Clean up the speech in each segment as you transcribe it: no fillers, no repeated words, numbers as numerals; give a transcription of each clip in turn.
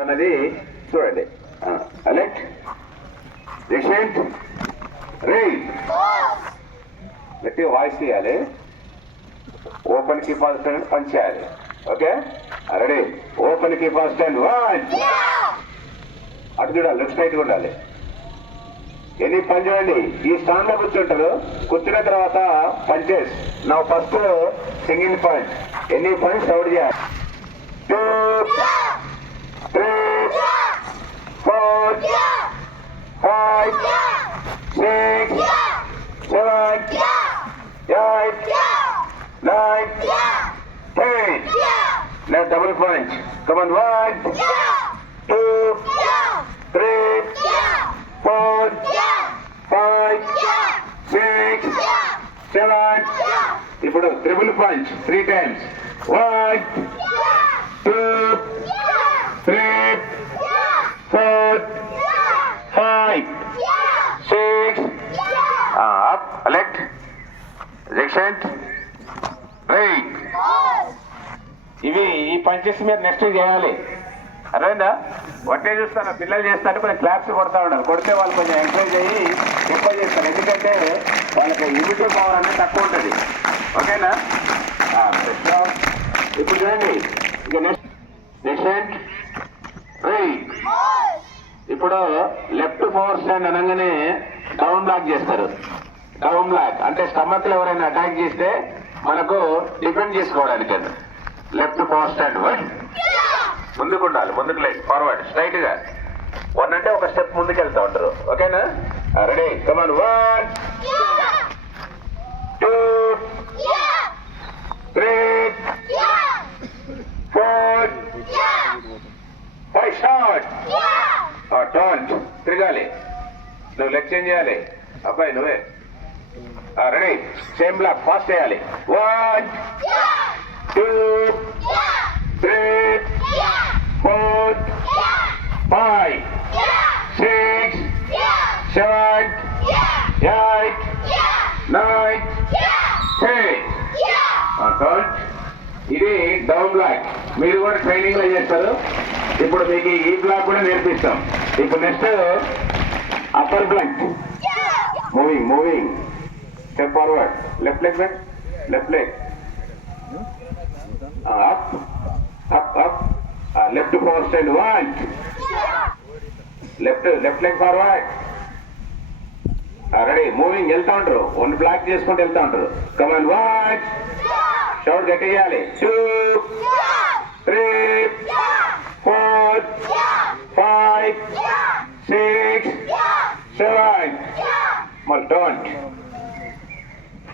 అన్నది చూడండి. అలెక్ట్ రిషెంట్ రీడ్ గట్టి వాయిస్ తీయాలి. ఓపెన్ కి ఫస్ట్ అండ్ పని చేయాలి. Okay ready. ఓపెన్ కి ఫస్ట్ అండ్ వన్. అటు చూడాలి, లెఫ్ట్ సైడ్ ఉండాలి. ఎన్ని పని చేయండి. ఈ స్టాండ్ లో కూర్చుంటారు. కూర్చున్న తర్వాత పంచెస్. నా ఫస్ట్ సింగిల్ పాయింట్. ఎన్ని పాయింట్స్ అవుట్ చేయాలి. 2 3 4 5 6 7 8 9 10. Now double punch. Come on, 1 2 3 4 5 6 7. ఇప్పుడు ట్రిపుల్ పంచ్ 3 times. 1 2 3 4 5 6. Up, elect, rejection, right. ఇవి ఈ పంచెస్ మీరు నెక్స్ట్ చేయాలి. అర్థమైందా? వట్టే చూస్తాను పిల్లలు చేస్తాను, కొంచెం క్లాప్స్ కొడతా ఉంటారు. కొడితే వాళ్ళు కొంచెం ఎంకరేజ్ అయ్యి ఎక్కువ చేస్తారు. ఎందుకంటే వాళ్ళకి ఇమ్యూనిటీ పవర్ అనేది తక్కువ ఉంటుంది. ఓకేనా? ఇప్పుడు చూడండి. ఇక నెక్స్ట్ రైట్. ఇప్పుడు లెఫ్ట్ పవర్ స్టాండ్ అనగానే డౌన్ బ్లాక్ చేస్తారు. డౌన్ బ్లాక్ అంటే స్టమక్ లో ఎవరైనా అటాక్ చేస్తే మనకు డిఫెండ్ చేసుకోవడానికి. Left power stand one. ముందుకు ఉండాలి, ముందుకు లేదు, ఫార్వర్డ్ స్ట్రైట్ గా. 1 అంటే ఒక స్టెప్ ముందుకు వెళ్తా ఉంటారు. ఓకేనా? Ready, come on. 1 2 3 4 5 షాట్. టర్న్ తిరగాలి. నువ్వు లెగ్ చేంజ్ చేయాలి. అబ్బాయి నువ్వే. రెడీ, సేమ్ బ్లాక్ ఫాస్ట్ చేయాలి. 1 2 3 4 5 6 7 8 9 10. ఇది డౌన్ బ్లాక్. మీరు కూడా ట్రైనింగ్ లో చేస్తారు. ఇప్పుడు మీకు ఈ బ్లాక్ కూడా నేర్పిస్తాం. ఇప్పుడు next upper block. Moving moving. Step forward. Left leg back. Left leg up up up. Left fore stand 1. Left leg forward. Ready, moving. వెళ్తా ఉంటారు. 1 బ్లాక్ చేసుకుంటూ వెళ్తా ఉంటారు. కమాన్. 1 షౌట్ గట్టియాలి. 2 3 4 5 6 7. మళ్ళీ డోంట్.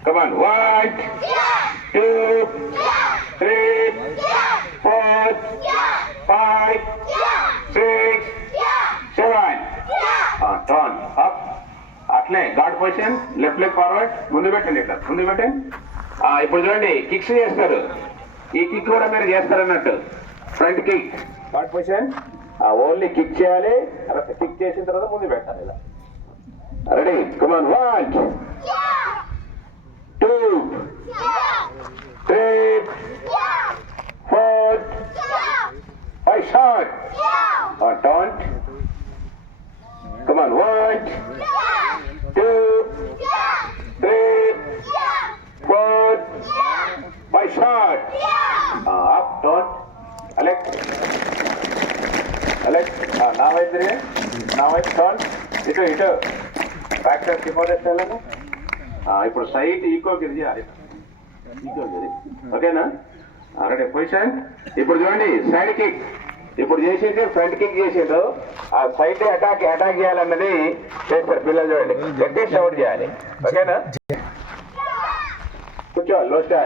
కమాన్. 1 2 3 4 5 6 7. Turn up. అట్లే guard position. Left leg forward. ముందు పెట్టండి, ఇట్లా ముందు పెట్టండి. ఇప్పుడు చూడండి, కిక్స్ చేస్తారు. ఈ కిక్ కూడా మీరు చేస్తారన్నట్టు. Front kick. Guard position. Only kick చేయాలి. కిక్ చేసిన తర్వాత ముందు పెట్టాలి ఇలా. Ready, come on. 1 2 3 4 5 shot. Turn. Come on. 1 2 3 4 5 shot. Up. Turn. అలెక్ట్ అలెక్ట్. నా వైపు తిరిగి, నా వైపు టర్న్. ఇటు ఇటు బ్యాక్ సైడ్ కిపోర్డ్ వెళ్ళాము. ఇప్పుడు సైడ్ ఈకో గిరిజాలి. ఈకో గిరి. ఓకేనా? Ready, position. ఇప్పుడు చూడండి సైడ్ కిక్. ఇప్పుడు చేసేది ఫ్రంట్ కిక్ చేసేది. ఆ సైడ్ అటాక్ చేయాలన్నది చేస్తారు పిల్లలు. చూడండి, గట్టి షౌట్ చేయాలి. ఓకేనా? కూర్చోవాలి. లో స్టాండ్.